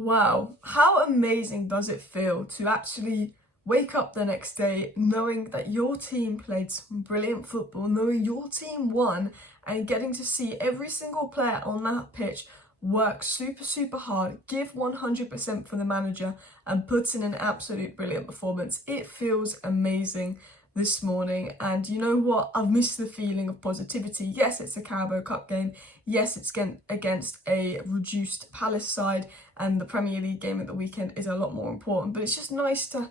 Wow, how amazing does it feel to actually wake up the next day knowing that your team played some brilliant football, knowing your team won, and getting to see every single player on that pitch work super hard, give 100% for the manager, and put in an absolute brilliant performance. It feels amazing this morning, and you know what? I've missed the feeling of positivity. Yes, it's a Carabao Cup game. Yes, it's against a reduced Palace side, and the Premier League game at the weekend is a lot more important, but it's just nice to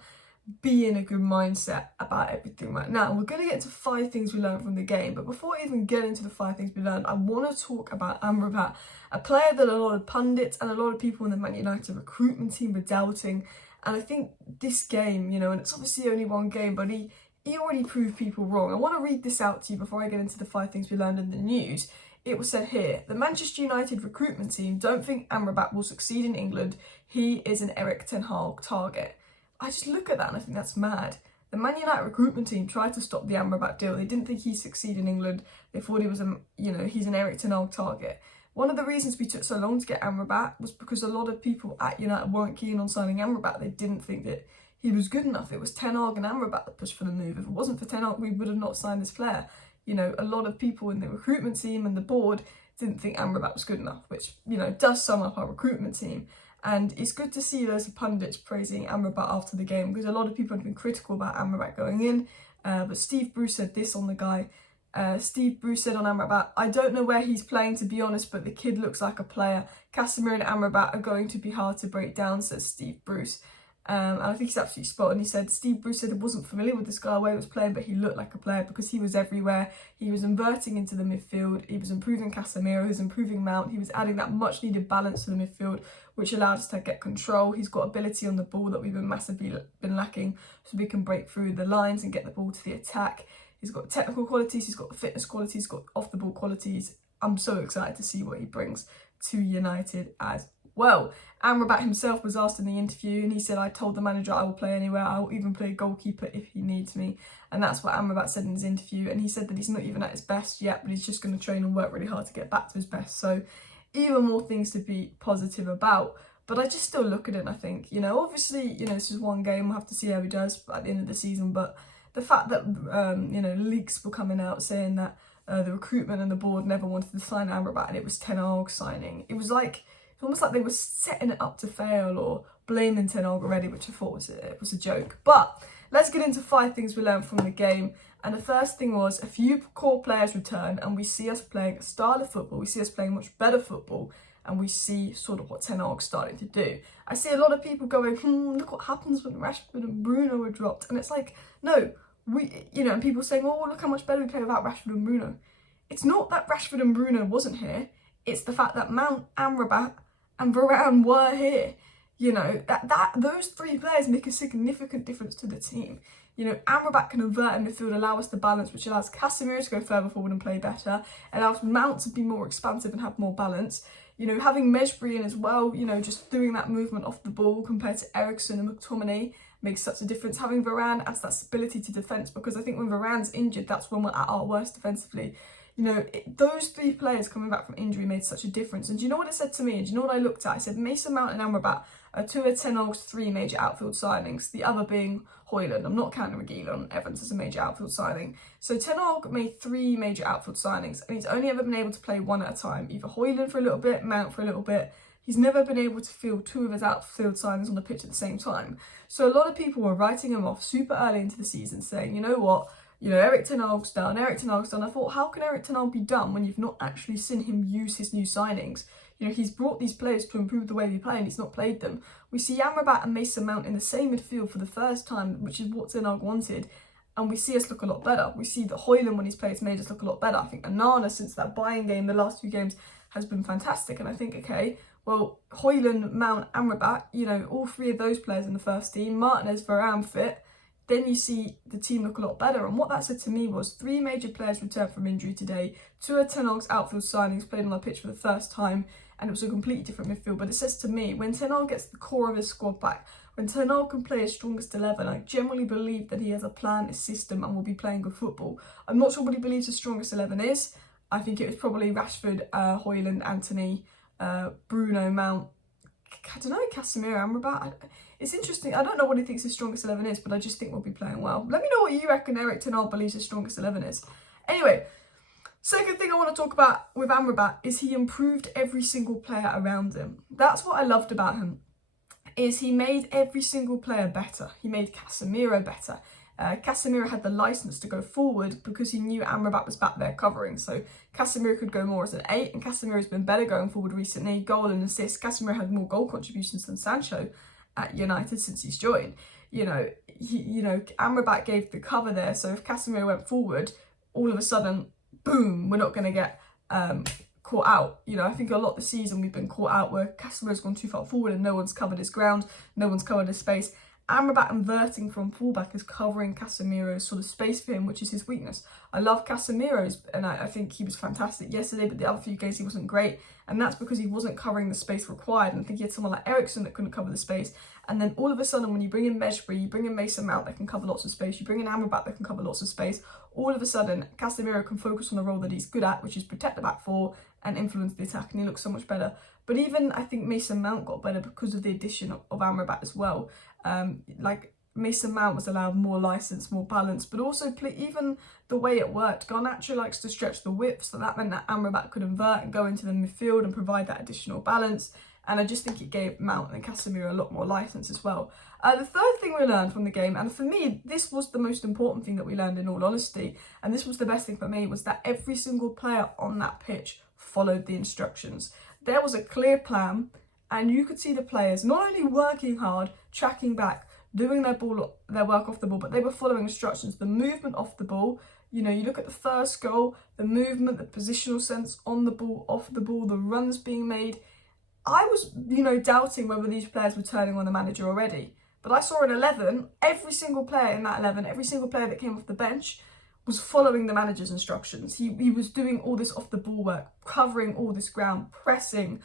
be in a good mindset about everything right now. We're going to get to 5 things we learned from the game, but before I even get into the 5 things we learned, I want to talk about Amrabat, a player that a lot of pundits and a lot of people in the Man United recruitment team were doubting. And I think this game, and it's obviously only one game, but he already proved people wrong. I want to read this out to you before I get into the 5 things we learned in the news. It was said here, the Manchester United recruitment team don't think Amrabat will succeed in England. He is an Erik ten Hag target. I just look at that and I think that's mad. The Man United recruitment team tried to stop the Amrabat deal. They didn't think he'd succeed in England. They thought he was he's an Erik ten Hag target. One of the reasons we took so long to get Amrabat was because a lot of people at United weren't keen on signing Amrabat. They didn't think that he was good enough. It was Ten Hag and Amrabat that pushed for the move. If it wasn't for Ten Hag, we would have not signed this player. A lot of people in the recruitment team and the board didn't think Amrabat was good enough, which, does sum up our recruitment team. And it's good to see those pundits praising Amrabat after the game, because a lot of people have been critical about Amrabat going in. But Steve Bruce said this on the guy. Steve Bruce said on Amrabat, I don't know where he's playing, to be honest, but the kid looks like a player. Casemiro and Amrabat are going to be hard to break down, says Steve Bruce. And I think he's absolutely spot on. He said, Steve Bruce said he wasn't familiar with this guy where he was playing, but he looked like a player because he was everywhere. He was inverting into the midfield. He was improving Casemiro. He was improving Mount. He was adding that much needed balance to the midfield, which allowed us to get control. He's got ability on the ball that we've been massively lacking, so we can break through the lines and get the ball to the attack. He's got technical qualities. He's got fitness qualities. He's got off the ball qualities. I'm so excited to see what he brings to United as well. Amrabat himself was asked in the interview and he said, I told the manager I will play anywhere. I will even play goalkeeper if he needs me. And that's what Amrabat said in his interview. And he said that he's not even at his best yet, but he's just going to train and work really hard to get back to his best. So even more things to be positive about. But I just still look at it and I think, obviously, this is one game. We'll have to see how he does at the end of the season. But the fact that, leaks were coming out saying that the recruitment and the board never wanted to sign Amrabat and it was Ten Hag signing. It was almost like they were setting it up to fail or blaming Ten Hag already, which I thought was a joke. But let's get into 5 things we learned from the game. And the first thing was a few core players return and we see us playing a style of football. We see us playing much better football and we see sort of what Ten Hag's starting to do. I see a lot of people going, look what happens when Rashford and Bruno are dropped. And it's like, no, and people saying, oh, look how much better we play without Rashford and Bruno. It's not that Rashford and Bruno wasn't here. It's the fact that Mount, Amrabat and Varane were here. Those 3 players make a significant difference to the team. Amrabat can invert in midfield, allow us to balance, which allows Casemiro to go further forward and play better. It allows Mount to be more expansive and have more balance. Having Mejbri in as well, just doing that movement off the ball compared to Eriksen and McTominay makes such a difference. Having Varane adds that stability to defence, because I think when Varane's injured, that's when we're at our worst defensively. Those 3 players coming back from injury made such a difference. And do you know what it said to me? And do you know what I looked at? I said Mason Mount and Amrabat are 2 of Ten Hag's 3 major outfield signings, the other being Højlund. I'm not counting Reguilon. Evans as a major outfield signing. So Ten Hag made 3 major outfield signings and he's only ever been able to play 1 at a time. Either Højlund for a little bit, Mount for a little bit. He's never been able to field 2 of his outfield signings on the pitch at the same time. So a lot of people were writing him off super early into the season saying, you know what? Erik ten Hag's done. I thought, how can Erik ten Hag be done when you've not actually seen him use his new signings? He's brought these players to improve the way we play and he's not played them. We see Amrabat and Mason Mount in the same midfield for the first time, which is what Ten Hag wanted. And we see us look a lot better. We see that Højlund, when he's played, has made us look a lot better. I think Onana, since that Bayern game, the last 2 games, has been fantastic. And I think, okay, well, Højlund, Mount, Amrabat, all 3 of those players in the first team, Martinez, Varane fit, then you see the team look a lot better. And what that said to me was 3 major players returned from injury today, 2 of Ten Hag's outfield signings played on the pitch for the first time, and it was a completely different midfield. But it says to me, when Ten Hag gets the core of his squad back, when Ten Hag can play his strongest 11, I generally believe that he has a plan, a system, and will be playing good football. I'm not sure what he believes his strongest 11 is. I think it was probably Rashford, Højlund, Antony, Bruno, Mount, I don't know, Casemiro, Amrabat. It's interesting. I don't know what he thinks his strongest 11 is, but I just think we'll be playing well. Let me know what you reckon Erik ten Hag believes his strongest 11 is. Anyway, second thing I want to talk about with Amrabat is he improved every single player around him. That's what I loved about him, is he made every single player better. He made Casemiro better. Casemiro had the license to go forward because he knew Amrabat was back there covering. So Casemiro could go more as an 8, and Casemiro's been better going forward recently. Goal and assist. Casemiro had more goal contributions than Sancho at United since he's joined. Amrabat gave the cover there. So if Casemiro went forward, all of a sudden, boom, we're not going to get caught out. I think a lot this season we've been caught out where Casemiro's gone too far forward and no one's covered his ground, no one's covered his space. Amrabat inverting from fullback is covering Casemiro's sort of space for him, which is his weakness. I love Casemiro's, and I think he was fantastic yesterday, but the other few games he wasn't great, and that's because he wasn't covering the space required. And I think he had someone like Eriksen that couldn't cover the space, and then all of a sudden when you bring in Mejbri, you bring in Mason Mount that can cover lots of space, you bring in Amrabat that can cover lots of space, all of a sudden Casemiro can focus on the role that he's good at, which is protect the back four and influence the attack, and he looks so much better. But even I think Mason Mount got better because of the addition of Amrabat as well. Mason Mount was allowed more license, more balance, but also even the way it worked. Garnacho likes to stretch the width, so that meant that Amrabat could invert and go into the midfield and provide that additional balance. And I just think it gave Mount and Casemiro a lot more license as well. The third thing we learned from the game, and for me, this was the most important thing that we learned in all honesty, and this was the best thing for me, was that every single player on that pitch followed the instructions. There was a clear plan, and you could see the players not only working hard, tracking back, doing their work off the ball, but they were following instructions. The movement off the ball, you look at the first goal, the movement, the positional sense on the ball, off the ball, the runs being made. I was, doubting whether these players were turning on the manager already. But I saw an 11, every single player in that 11, every single player that came off the bench was following the manager's instructions. He was doing all this off the ball work, covering all this ground, pressing,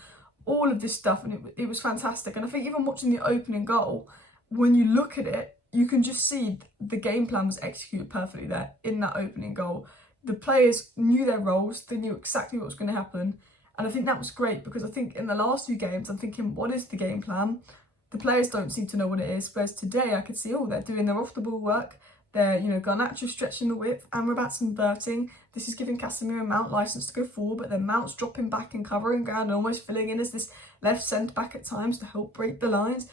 all of this stuff, and it was fantastic. And I think even watching the opening goal, when you look at it, you can just see the game plan was executed perfectly there in that opening goal. The players knew their roles, they knew exactly what was going to happen, and I think that was great, because I think in the last few games I'm thinking, what is the game plan? The players don't seem to know what it is, whereas today I could see, they're doing their off the ball work. They're, Garnacho stretching the width, Amrabat's inverting. This is giving Casemiro and Mount license to go forward, but then Mount's dropping back and covering ground and almost filling in as this left centre back at times to help break the lines.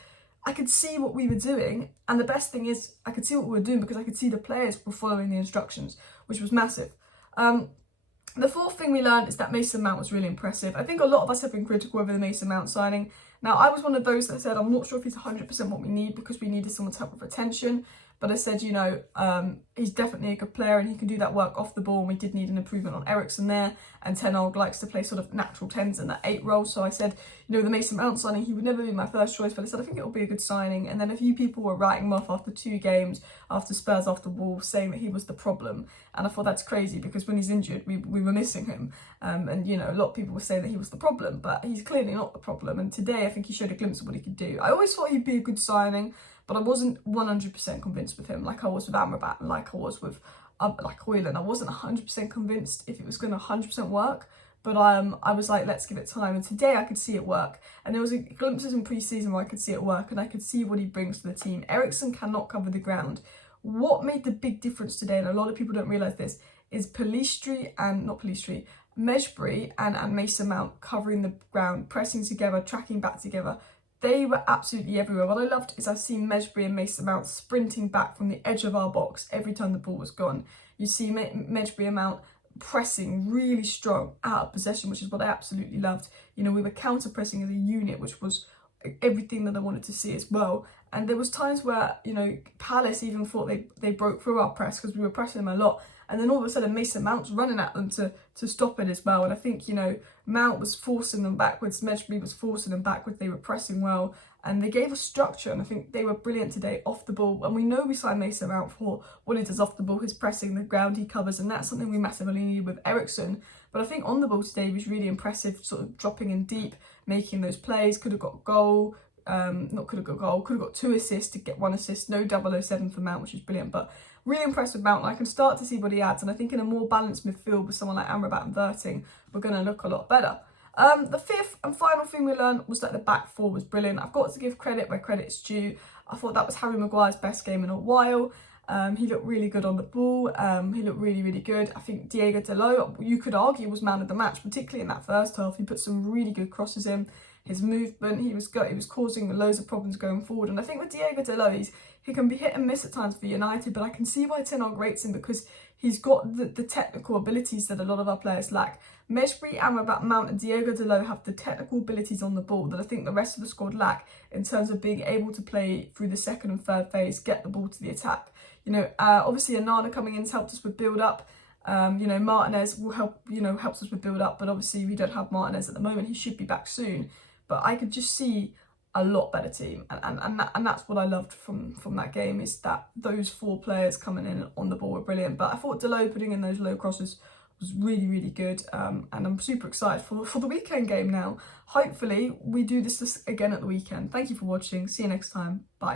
I could see what we were doing, and the best thing is I could see what we were doing because I could see the players were following the instructions, which was massive. The fourth thing we learned is that Mason Mount was really impressive. I think a lot of us have been critical over the Mason Mount signing. Now, I was one of those that said I'm not sure if he's 100% what we need because we needed someone to help with retention. But I said, he's definitely a good player and he can do that work off the ball. And we did need an improvement on Eriksen there. And Ten Hag likes to play sort of natural 10s in that 8 role. So I said, the Mason Mount signing, he would never be my first choice. But I said, I think it'll be a good signing. And then a few people were writing him off after 2 games, after Spurs, after Wolves, saying that he was the problem. And I thought that's crazy because when he's injured, we were missing him. And, a lot of people were saying that he was the problem. But he's clearly not the problem. And today, I think he showed a glimpse of what he could do. I always thought he'd be a good signing, but I wasn't 100% convinced with him, like I was with Amrabat and like I was with Højlund. I wasn't 100% convinced if it was going to 100% work, but I was like, let's give it time. And today I could see it work. And there was glimpses in pre-season where I could see it work and I could see what he brings to the team. Eriksen cannot cover the ground. What made the big difference today, and a lot of people don't realise this, is Mejbri and Mason Mount covering the ground, pressing together, tracking back together. They were absolutely everywhere. What I loved is I've seen Mejbri and Mason Mount sprinting back from the edge of our box every time the ball was gone. You see Mejbri and Mount pressing really strong out of possession, which is what I absolutely loved. We were counter-pressing as a unit, which was everything that I wanted to see as well. And there was times where, Palace even thought they broke through our press because we were pressing them a lot. And then all of a sudden, Mason Mount's running at them to stop it as well. And I think, Mount was forcing them backwards. Mejbri was forcing them backwards. They were pressing well. And they gave us structure. And I think they were brilliant today off the ball. And we know we signed Mason Mount for what he does off the ball, his pressing, the ground he covers. And that's something we massively needed with Eriksen. But I think on the ball today, he was really impressive, sort of dropping in deep, making those plays. Could have got a goal. Could have got 2 assists to get 1 assist. No 007 for Mount, which is brilliant. But really impressed with Mount, and I can start to see what he adds. And I think in a more balanced midfield with someone like Amrabat inverting, we're going to look a lot better. The fifth and final thing we learned was that the back four was brilliant. I've got to give credit where credit's due. I thought that was Harry Maguire's best game in a while. He looked really good on the ball. He looked really, really good. I think Diego Dalot, you could argue, was man of the match, particularly in that first half. He put some really good crosses in. His movement, he was causing loads of problems going forward. And I think with Diego Dalot, he can be hit and miss at times for United, but I can see why Ten Hag rates him, because he's got the technical abilities that a lot of our players lack. Mejbri, Amrabat, Mount and Diego Dalot have the technical abilities on the ball that I think the rest of the squad lack in terms of being able to play through the second and third phase, get the ball to the attack. You know, obviously Onana coming in has helped us with build-up. You know, Martinez will help, helps us with build-up, but obviously we don't have Martinez at the moment. He should be back soon. But I could just see a lot better team, and that's what I loved from that game, is that those four players coming in on the ball were brilliant. But I thought Dalot putting in those low crosses was really, really good, and I'm super excited for the weekend game now. Hopefully we do this again at the weekend. Thank you for watching. See you next time. Bye.